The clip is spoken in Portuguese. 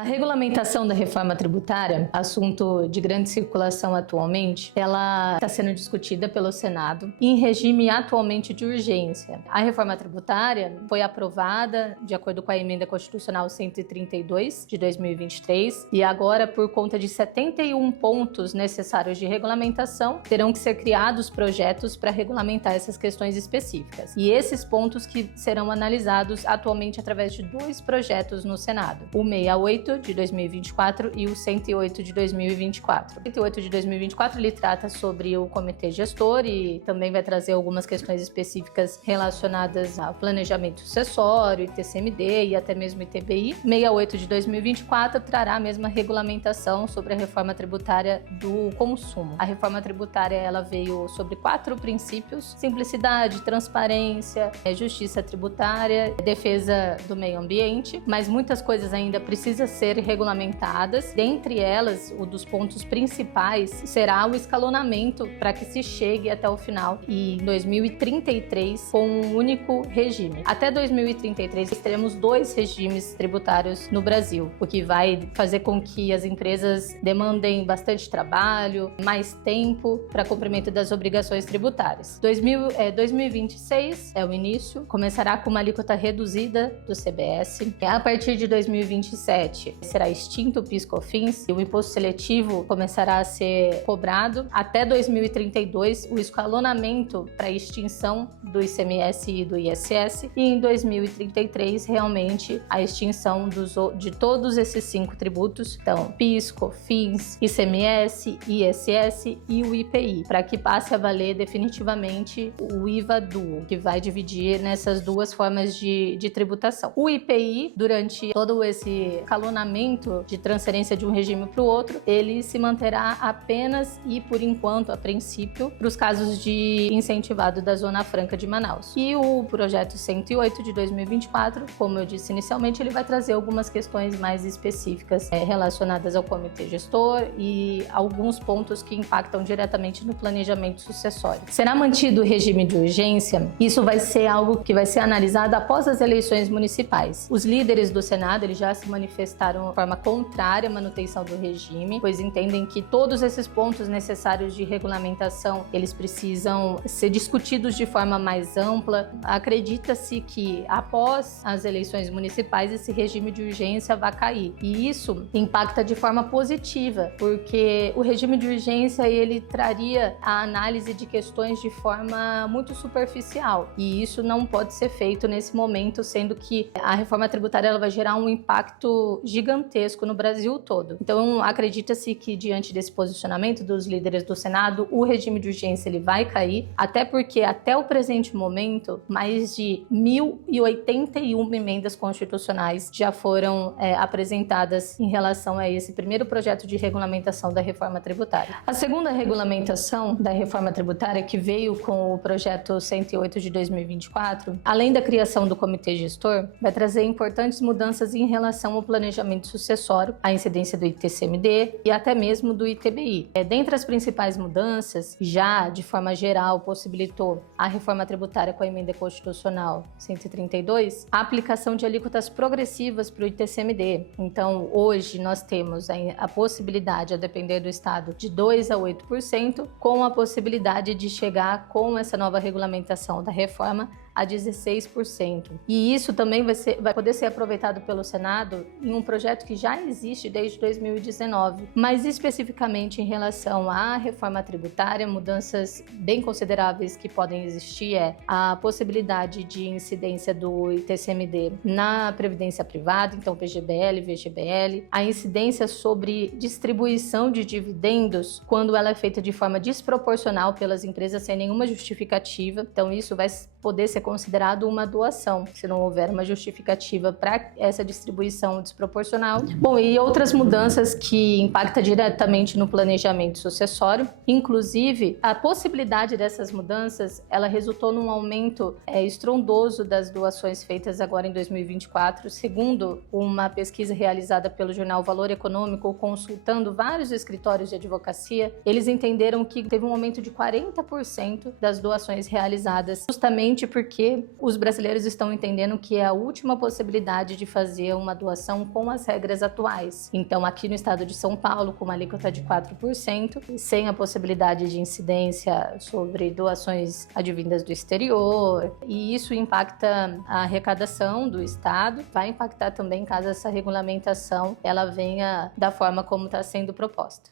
A regulamentação da reforma tributária, assunto de grande circulação atualmente, ela está sendo discutida pelo Senado em regime atualmente de urgência. A reforma tributária foi aprovada de acordo com a emenda constitucional 132 de 2023 e agora, por conta de 71 pontos necessários de regulamentação, terão que ser criados projetos para regulamentar essas questões específicas. E esses pontos que serão analisados atualmente através de dois projetos no Senado, o 68 de 2024 e o 108 de 2024. O 108 de 2024 ele trata sobre o comitê gestor e também vai trazer algumas questões específicas relacionadas ao planejamento sucessório, ITCMD e até mesmo ITBI. 68 de 2024 trará a mesma regulamentação sobre a reforma tributária do consumo. A reforma tributária ela veio sobre 4 princípios: simplicidade, transparência, justiça tributária, defesa do meio ambiente, mas muitas coisas ainda precisam ser regulamentadas. Dentre elas, um dos pontos principais será o escalonamento para que se chegue até o final e em 2033 com um único regime. Até 2033 teremos 2 regimes tributários no Brasil, o que vai fazer com que as empresas demandem bastante trabalho, mais tempo para cumprimento das obrigações tributárias. 2026 é o início, começará com uma alíquota reduzida do CBS. A partir de 2027 será extinto o PIS/COFINS e o imposto seletivo começará a ser cobrado. Até 2032, o escalonamento para a extinção do ICMS e do ISS, e em 2033 realmente a extinção de todos esses 5 tributos, então PIS, COFINS, ICMS, ISS e o IPI, para que passe a valer definitivamente o IVA duo, que vai dividir nessas 2 formas de tributação. O IPI, durante todo esse escalonamento de transferência de um regime para o outro, ele se manterá apenas e por enquanto, a princípio, para os casos de incentivado da Zona Franca de Manaus. E o projeto 108 de 2024, como eu disse inicialmente, ele vai trazer algumas questões mais específicas relacionadas ao comitê gestor e alguns pontos que impactam diretamente no planejamento sucessório. Será mantido o regime de urgência? Isso vai ser algo que vai ser analisado após as eleições municipais. Os líderes do Senado eles já se manifestaram de forma contrária à manutenção do regime, pois entendem que todos esses pontos necessários de regulamentação eles precisam ser discutidos de forma mais ampla. Acredita-se que após as eleições municipais esse regime de urgência vai cair, e isso impacta de forma positiva, porque o regime de urgência ele traria a análise de questões de forma muito superficial, e isso não pode ser feito nesse momento, sendo que a reforma tributária ela vai gerar um impacto gigantesco no Brasil todo. Então, acredita-se que diante desse posicionamento dos líderes do Senado, o regime de urgência ele vai cair, até porque até o presente momento, mais de 1.081 emendas constitucionais já foram apresentadas em relação a esse primeiro projeto de regulamentação da reforma tributária. A segunda regulamentação da reforma tributária, que veio com o projeto 108 de 2024, além da criação do comitê gestor, vai trazer importantes mudanças em relação ao planejamento sucessório, a incidência do ITCMD e até mesmo do ITBI. Dentre as principais mudanças, já de forma geral possibilitou a reforma tributária com a emenda constitucional 132, a aplicação de alíquotas progressivas para o ITCMD. Então, hoje nós temos a possibilidade, a depender do estado, de 2% a 8%, com a possibilidade de chegar com essa nova regulamentação da reforma a 16%. E isso também vai poder ser aproveitado pelo Senado em um projeto que já existe desde 2019, mas especificamente em relação à reforma tributária, mudanças bem consideráveis que podem existir é a possibilidade de incidência do ITCMD na previdência privada, então PGBL, VGBL, a incidência sobre distribuição de dividendos quando ela é feita de forma desproporcional pelas empresas sem nenhuma justificativa, então isso vai poder ser considerado uma doação, se não houver uma justificativa para essa distribuição desproporcional. Bom, e outras mudanças que impactam diretamente no planejamento sucessório, inclusive a possibilidade dessas mudanças, ela resultou num aumento estrondoso das doações feitas agora em 2024, segundo uma pesquisa realizada pelo jornal Valor Econômico, consultando vários escritórios de advocacia, eles entenderam que teve um aumento de 40% das doações realizadas, justamente porque porque os brasileiros estão entendendo que é a última possibilidade de fazer uma doação com as regras atuais. Então, aqui no estado de São Paulo, com uma alíquota de 4%, sem a possibilidade de incidência sobre doações advindas do exterior, e isso impacta a arrecadação do estado, vai impactar também caso essa regulamentação ela venha da forma como está sendo proposta.